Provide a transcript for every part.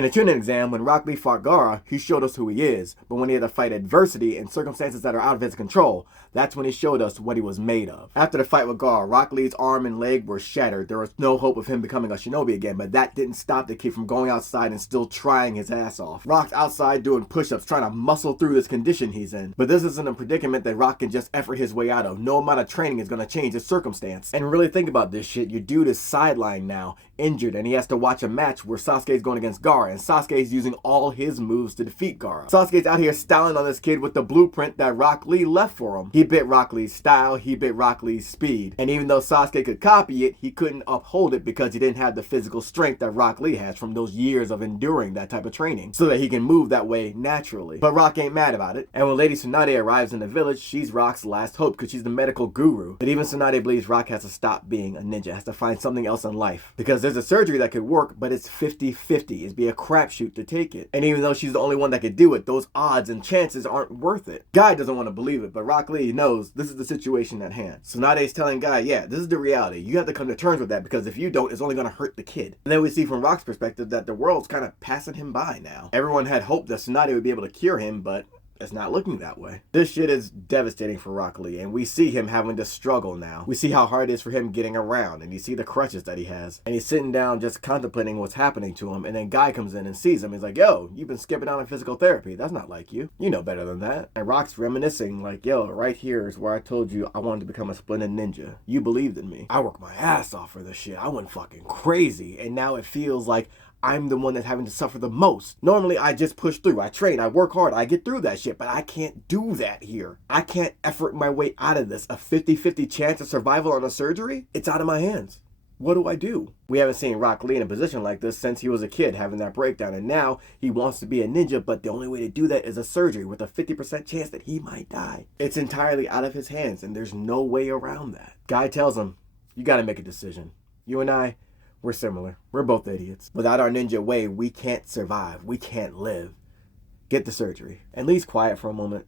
In the Chunin exam, when Rock Lee fought Gaara, he showed us who he is, but when he had to fight adversity and circumstances that are out of his control, that's when he showed us what he was made of. After the fight with Gaara, Rock Lee's arm and leg were shattered. There was no hope of him becoming a shinobi again, but that didn't stop the kid from going outside and still trying his ass off. Rock's outside doing push-ups, trying to muscle through this condition he's in. But this isn't a predicament that Rock can just effort his way out of. No amount of training is going to change his circumstance. And really think about this shit. Your dude is sidelined now, injured, and he has to watch a match where Sasuke's going against Gaara, and Sasuke's using all his moves to defeat Gaara. Sasuke's out here styling on this kid with the blueprint that Rock Lee left for him. He bit Rock Lee's style, he bit Rock Lee's speed. And even though Sasuke could copy it, he couldn't uphold it because he didn't have the physical strength that Rock Lee has from those years of enduring that type of training, so that he can move that way naturally. But Rock ain't mad about it. And when Lady Tsunade arrives in the village, she's Rock's last hope because she's the medical guru. But even Tsunade believes Rock has to stop being a ninja, has to find something else in life. Because there's a surgery that could work, but it's 50-50. It'd be a crapshoot to take it. And even though she's the only one that could do it, those odds and chances aren't worth it. Guy doesn't want to believe it, but Rock Lee knows this is the situation at hand. Tsunade's telling Guy, yeah, this is the reality. You have to come to terms with that, because if you don't, it's only going to hurt the kid. And then we see from Rock's perspective that the world's kind of passing him by now. Everyone had hoped that Tsunade would be able to cure him, but it's not looking that way. This shit is devastating for Rock Lee, and we see him having to struggle now. We see how hard it is for him getting around, and you see the crutches that he has. And he's sitting down just contemplating what's happening to him, and then Guy comes in and sees him. He's like, yo, you've been skipping out on physical therapy. That's not like you. You know better than that. And Rock's reminiscing like, yo, right here is where I told you I wanted to become a splendid ninja. You believed in me. I worked my ass off for this shit. I went fucking crazy, and now it feels like I'm the one that's having to suffer the most. Normally, I just push through. I train, I work hard, I get through that shit, but I can't do that here. I can't effort my way out of this. A 50-50 chance of survival on a surgery? It's out of my hands. What do I do? We haven't seen Rock Lee in a position like this since he was a kid having that breakdown, and now he wants to be a ninja, but the only way to do that is a surgery with a 50% chance that he might die. It's entirely out of his hands, and there's no way around that. Guy tells him, you gotta make a decision. You and I, we're similar. We're both idiots. Without our ninja way, we can't survive. We can't live. Get the surgery. And Lee's quiet for a moment.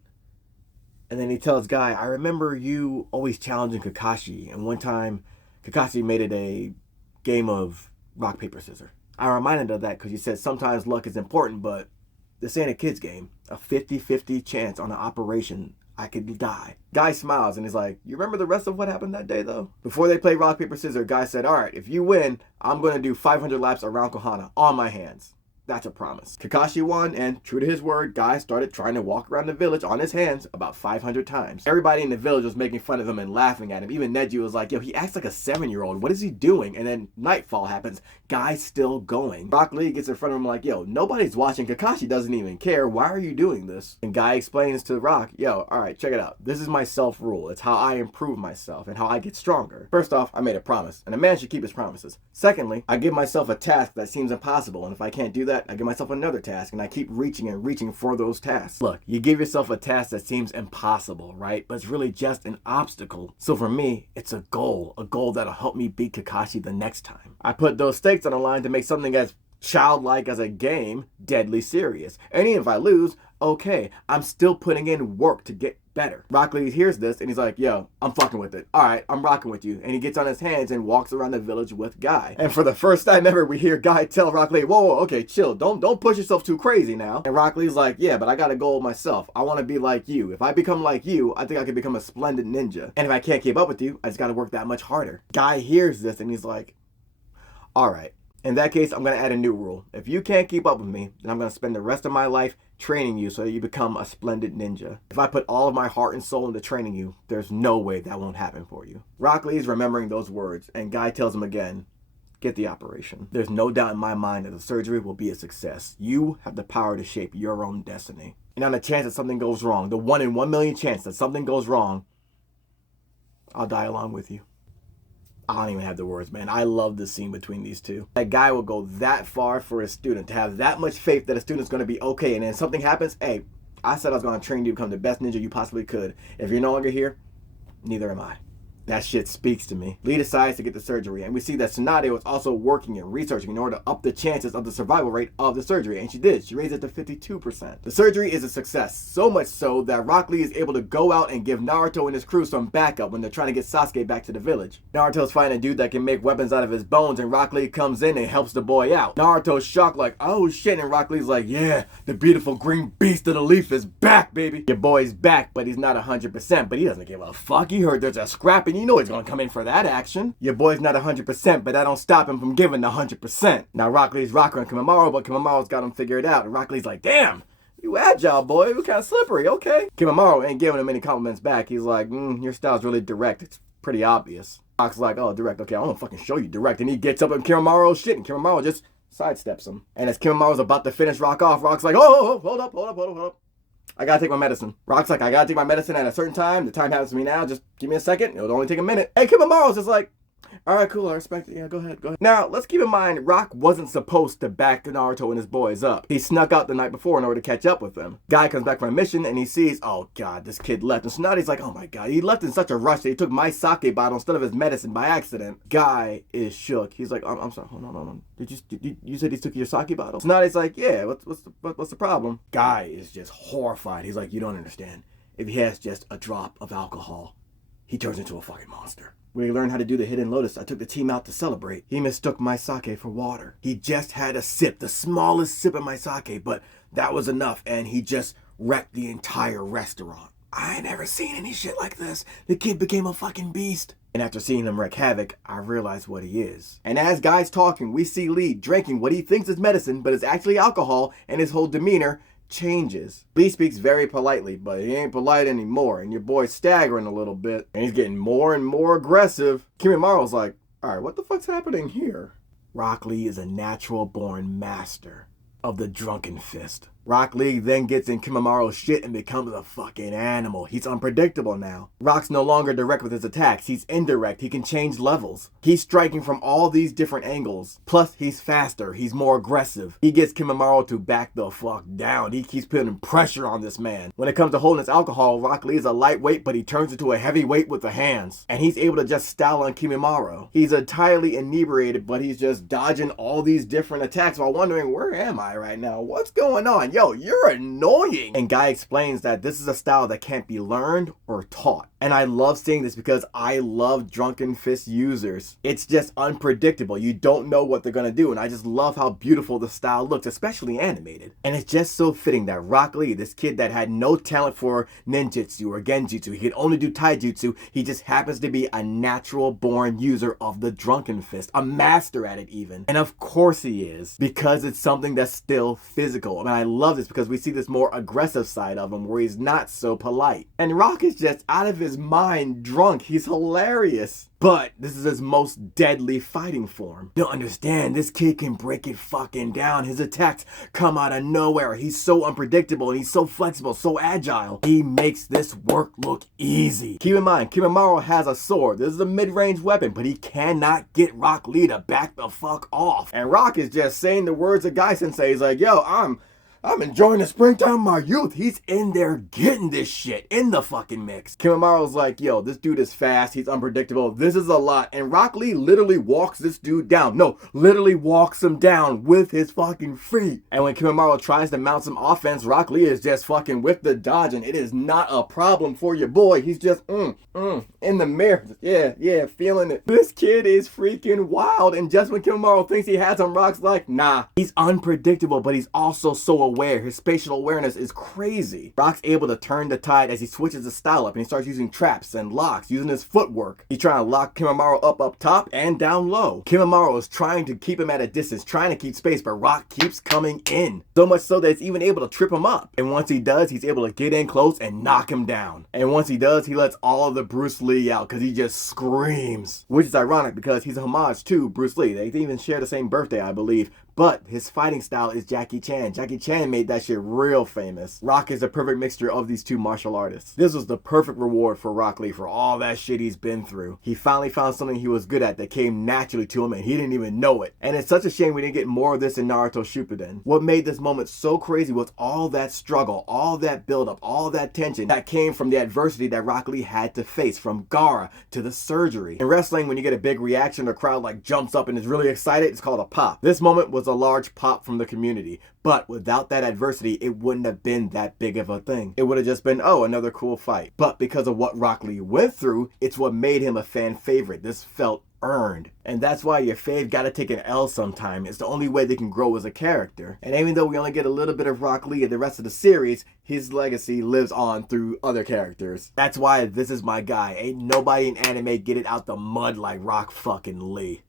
And then he tells Guy, I remember you always challenging Kakashi. And one time, Kakashi made it a game of rock, paper, scissors. I reminded of that because you said sometimes luck is important, but this ain't a kid's game. A 50-50 chance on an operation. I could die. Guy smiles and he's like, you remember the rest of what happened that day though? Before they played rock, paper, scissors, Guy said, all right, if you win, I'm going to do 500 laps around Kohana on my hands. That's a promise. Kakashi won, and true to his word, Guy started trying to walk around the village on his hands about 500 times. Everybody in the village was making fun of him and laughing at him. Even Neji was like, yo, he acts like a 7-year-old. What is he doing? And then nightfall happens. Guy's still going. Rock Lee gets in front of him like, yo, nobody's watching. Kakashi doesn't even care. Why are you doing this? And Guy explains to Rock, yo, all right, check it out. This is my self-rule. It's how I improve myself and how I get stronger. First off, I made a promise, and a man should keep his promises. Secondly, I give myself a task that seems impossible, and if I can't do that, I give myself another task, and I keep reaching and reaching for those tasks. Look, you give yourself a task that seems impossible, right? But it's really just an obstacle. So for me, it's a goal that'll help me beat Kakashi the next time. I put those stakes on the line to make something as childlike as a game deadly serious. And even if I lose, okay, I'm still putting in work to get better. Rock Lee hears this and he's like, yo, I'm fucking with it. All right, I'm rocking with you. And he gets on his hands and walks around the village with Guy. And for the first time ever, we hear Guy tell Rock Lee, whoa, okay, chill. Don't push yourself too crazy now. And Rock Lee's like, yeah, but I got a goal myself. I want to be like you. If I become like you, I think I can become a splendid ninja. And if I can't keep up with you, I just got to work that much harder. Guy hears this and he's like, all right. In that case, I'm going to add a new rule. If you can't keep up with me, then I'm going to spend the rest of my life training you so that you become a splendid ninja. If I put all of my heart and soul into training you, there's no way that won't happen for you. Rock Lee's remembering those words, and Guy tells him again, get the operation. There's no doubt in my mind that the surgery will be a success. You have the power to shape your own destiny. And on the chance that something goes wrong, the 1 in 1 million chance that something goes wrong, I'll die along with you. I don't even have the words, man. I love the scene between these two. That Guy will go that far for his student, to have that much faith that a student's going to be okay. And then something happens, hey, I said I was going to train you to become the best ninja you possibly could. If you're no longer here, neither am I. That shit speaks to me. Lee decides to get the surgery, and we see that Tsunade was also working and researching in order to up the chances of the survival rate of the surgery, and she did. She raised it to 52%. The surgery is a success, so much so that Rock Lee is able to go out and give Naruto and his crew some backup when they're trying to get Sasuke back to the village. Naruto's finding a dude that can make weapons out of his bones, and Rock Lee comes in and helps the boy out. Naruto's shocked like, oh shit, and Rock Lee's like, yeah, the beautiful green beast of the leaf is back, baby. Your boy's back, but he's not 100%, but he doesn't give a fuck. He heard there's a scrap, and you know he's gonna come in for that action. Your boy's not 100%, but that don't stop him from giving the 100%. Now Rock Lee's rocking Kimimaro, but Kimimaro's got him figured out, and Rock Lee's like, damn, you agile, boy. You kind of slippery, okay? Kimimaro ain't giving him any compliments back. He's like, your style's really direct. It's pretty obvious. Rock's like, oh, direct, okay, I'm gonna fucking show you direct. And he gets up on Kimimaro's shit, and Kimimaro just sidesteps him. And as Kimimaro's about to finish Rock off, Rock's like, oh, hold up. I gotta take my medicine. Rock's like, I gotta take my medicine at a certain time. The time happens to me now. Just give me a second. It'll only take a minute. And Kimimaro's just like, all right, cool, I respect it. Yeah, go ahead. Now, let's keep in mind, Rock wasn't supposed to back Naruto and his boys up. He snuck out the night before in order to catch up with them. Guy comes back from a mission and he sees, oh god, this kid left. And Tsunade's like, oh my god, he left in such a rush that he took my sake bottle instead of his medicine by accident. Guy is shook. He's like, I'm sorry, hold on. Did you said he took your sake bottle? Tsunade's like, yeah, what's the problem? Guy is just horrified. He's like, you don't understand. If he has just a drop of alcohol, he turns into a fucking monster. When he learned how to do the hidden lotus, I took the team out to celebrate. He mistook my sake for water. He just had a sip, the smallest sip of my sake, but that was enough, and he just wrecked the entire restaurant. I ain't never seen any shit like this. The kid became a fucking beast. And after seeing him wreak havoc, I realized what he is. And as Guy's talking, we see Lee drinking what he thinks is medicine, but is actually alcohol, and his whole demeanor changes. Lee speaks very politely, but he ain't polite anymore, and your boy's staggering a little bit, and he's getting more and more aggressive. Kimimaro's like, alright, what the fuck's happening here? Rock Lee is a natural born master of the drunken fist. Rock Lee then gets in Kimimaro's shit and becomes a fucking animal. He's unpredictable now. Rock's no longer direct with his attacks. He's indirect. He can change levels. He's striking from all these different angles. Plus, he's faster. He's more aggressive. He gets Kimimaro to back the fuck down. He keeps putting pressure on this man. When it comes to holding his alcohol, Rock Lee is a lightweight, but he turns into a heavyweight with the hands. And he's able to just style on Kimimaro. He's entirely inebriated, but he's just dodging all these different attacks while wondering, where am I right now? What's going on? Yo, you're annoying. And Guy explains that this is a style that can't be learned or taught. And I love seeing this because I love drunken fist users. It's just unpredictable. You don't know what they're gonna do. And I just love how beautiful the style looks, especially animated. And it's just so fitting that Rock Lee, this kid that had no talent for ninjutsu or genjutsu, he could only do taijutsu, he just happens to be a natural born user of the drunken fist, a master at it even. And of course he is, because it's something that's still physical. And I love this because we see this more aggressive side of him where he's not so polite. And Rock is just out of his mind drunk. He's hilarious. But this is his most deadly fighting form. You'll understand, this kid can break it fucking down. His attacks come out of nowhere. He's so unpredictable and he's so flexible, so agile. He makes this work look easy. Keep in mind, Kimimaro has a sword. This is a mid-range weapon, but he cannot get Rock Lee to back the fuck off. And Rock is just saying the words of Guy Sensei. He's like, yo, I'm enjoying the springtime of my youth. He's in there getting this shit in the fucking mix. Kimimaro's like, yo, this dude is fast. He's unpredictable. This is a lot. And Rock Lee literally walks this dude down. No, literally walks him down with his fucking feet. And when Kimimaro tries to mount some offense, Rock Lee is just fucking with the dodge. And it is not a problem for your boy. He's just, in the mirror. Yeah, feeling it. This kid is freaking wild. And just when Kimimaro thinks he has him, Rock's like, nah. He's unpredictable, but he's also so aware. His spatial awareness is crazy. Rock's able to turn the tide as he switches his style up and he starts using traps and locks, using his footwork. He's trying to lock Kimimaro up top and down low. Kimimaro is trying to keep him at a distance, trying to keep space, but Rock keeps coming in. So much so that it's even able to trip him up. And once he does, he's able to get in close and knock him down. And once he does, he lets all of the Bruce Lee out because he just screams. Which is ironic because he's a homage to Bruce Lee. They even share the same birthday, I believe. But his fighting style is Jackie Chan. Jackie Chan made that shit real famous. Rock is a perfect mixture of these two martial artists. This was the perfect reward for Rock Lee for all that shit he's been through. He finally found something he was good at that came naturally to him and he didn't even know it. And it's such a shame we didn't get more of this in Naruto Shippuden. What made this moment so crazy was all that struggle, all that buildup, all that tension that came from the adversity that Rock Lee had to face, from Gaara to the surgery. In wrestling, when you get a big reaction, the crowd like jumps up and is really excited, it's called a pop. This moment was a large pop from the community, but without that adversity, it wouldn't have been that big of a thing. It would have just been, oh, another cool fight. But because of what Rock Lee went through, it's what made him a fan favorite. This felt earned. And that's why your fave gotta take an L sometime. It's the only way they can grow as a character. And even though we only get a little bit of Rock Lee in the rest of the series, his legacy lives on through other characters. That's why this is my guy. Ain't nobody in anime get it out the mud like Rock fucking Lee.